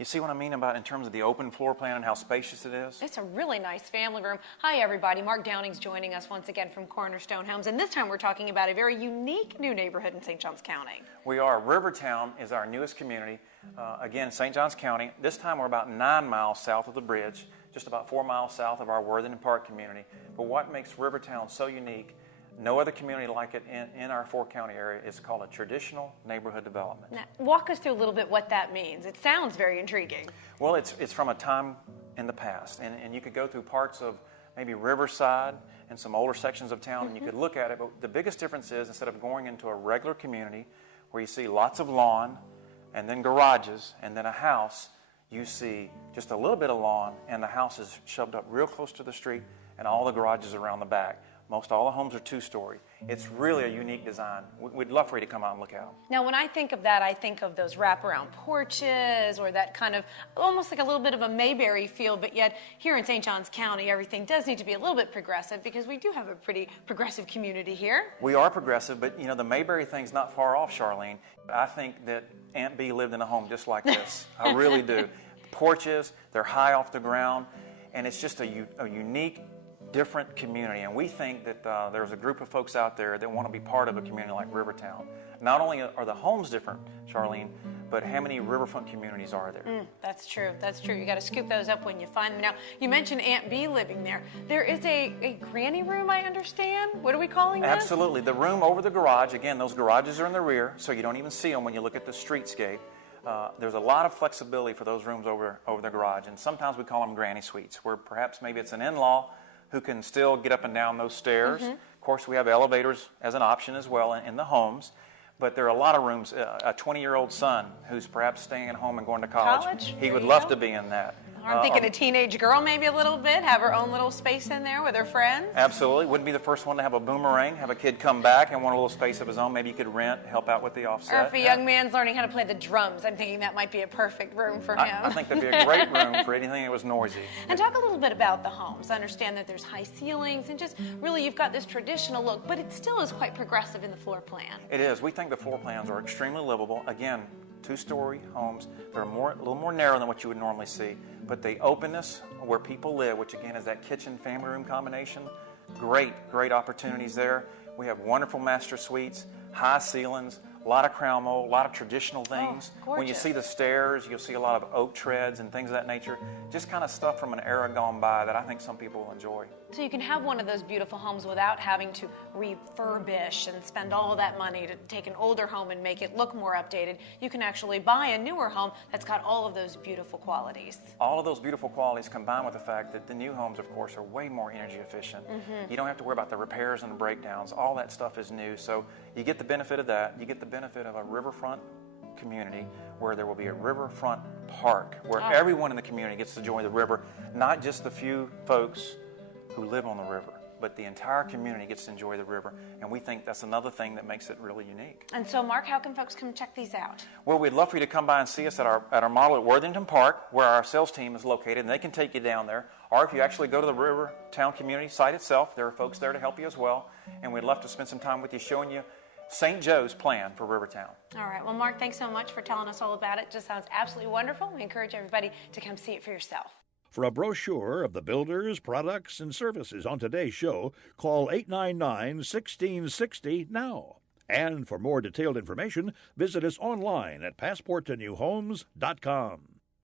You see what I mean about in terms of the open floor plan and how spacious it is? It's a really nice family room. Hi, everybody. Mark Downing's joining us once again from Cornerstone Homes, and this time we're talking about a very unique new neighborhood in St. Johns County. We are. Rivertown is our newest community. Again, St. Johns County. This time we're about 9 miles south of the bridge, just about 4 miles south of our Worthington Park community. But what makes Rivertown so unique, no other community like it in our four-county area, is called a traditional neighborhood development. Now, walk us through a little bit what that means. It sounds very intriguing. Well, it's from a time in the past, and you could go through parts of maybe Riverside and some older sections of town, and you could look at it, but the biggest difference is instead of going into a regular community where you see lots of lawn and then garages and then a house, you see just a little bit of lawn and the house is shoved up real close to the street and all the garages around the back. Most all the homes are two-story. It's really a unique design. We'd love for you to come out and look at them. Now, when I think of that, I think of those wraparound porches or that kind of almost like a little bit of a Mayberry feel, but yet here in St. Johns County, everything does need to be a little bit progressive because we do have a pretty progressive community here. We are progressive, but the Mayberry thing's not far off, Charlene. I think that Aunt Bee lived in a home just like this. I really do. Porches, they're high off the ground, and it's just a unique, different community, and we think that there's a group of folks out there that want to be part of a community like Rivertown. Not only are the homes different, Charlene, but how many riverfront communities are there? That's true. That's true. You got to scoop those up when you find them. Now, you mentioned Aunt Bee living there. There is a granny room, I understand. What are we calling this? Absolutely. The room over the garage. Again, those garages are in the rear, so you don't even see them when you look at the streetscape. There's a lot of flexibility for those rooms over the garage, and sometimes we call them granny suites, where perhaps maybe it's an in-law who can still get up and down those stairs. Of course, we have elevators as an option as well in the homes. But there are a lot of rooms. A 20-year-old son who's perhaps staying at home and going to college, he would love to be in that. I'm thinking a teenage girl maybe a little bit, have her own little space in there with her friends. Absolutely. Wouldn't be the first one to have a boomerang, have a kid come back and want a little space of his own. Maybe you could rent, help out with the offset. Or if a young man's learning how to play the drums, I'm thinking that might be a perfect room for him. I think that'd be a great room for anything that was noisy. And talk a little bit about the homes. I understand that there's high ceilings and just really you've got this traditional look, but it still is quite progressive in the floor plan. It is. We think the floor plans are extremely livable. Again, two-story homes. They're a little more narrow than what you would normally see, but the openness where people live, which again is that kitchen family room combination, great opportunities there. We have wonderful master suites, high ceilings, a lot of crown mold, a lot of traditional things. When you see the stairs, you'll see a lot of oak treads and things of that nature. Just kind of stuff from an era gone by that I think some people will enjoy. So you can have one of those beautiful homes without having to refurbish and spend all that money to take an older home and make it look more updated. You can actually buy a newer home that's got all of those beautiful qualities. All of those beautiful qualities combined with the fact that the new homes, of course, are way more energy efficient. You don't have to worry about the repairs and the breakdowns. All that stuff is new. So you get the benefit of that. You get the benefit of a riverfront community where there will be a riverfront park where everyone in the community gets to enjoy the river, not just the few folks who live on the river, but the entire community gets to enjoy the river, and we think that's another thing that makes it really unique. And so, Mark, how can folks come check these out? Well, we'd love for you to come by and see us at our model at Worthington Park, where our sales team is located, and they can take you down there. Or if you actually go to the Rivertown community site itself, there are folks there to help you as well, and we'd love to spend some time with you showing you St. Joe's plan for Rivertown. All right. Well, Mark, thanks so much for telling us all about it. It just sounds absolutely wonderful. We encourage everybody to come see it for yourself. For a brochure of the builders, products, and services on today's show, call 899-1660 now. And for more detailed information, visit us online at passporttonewhomes.com.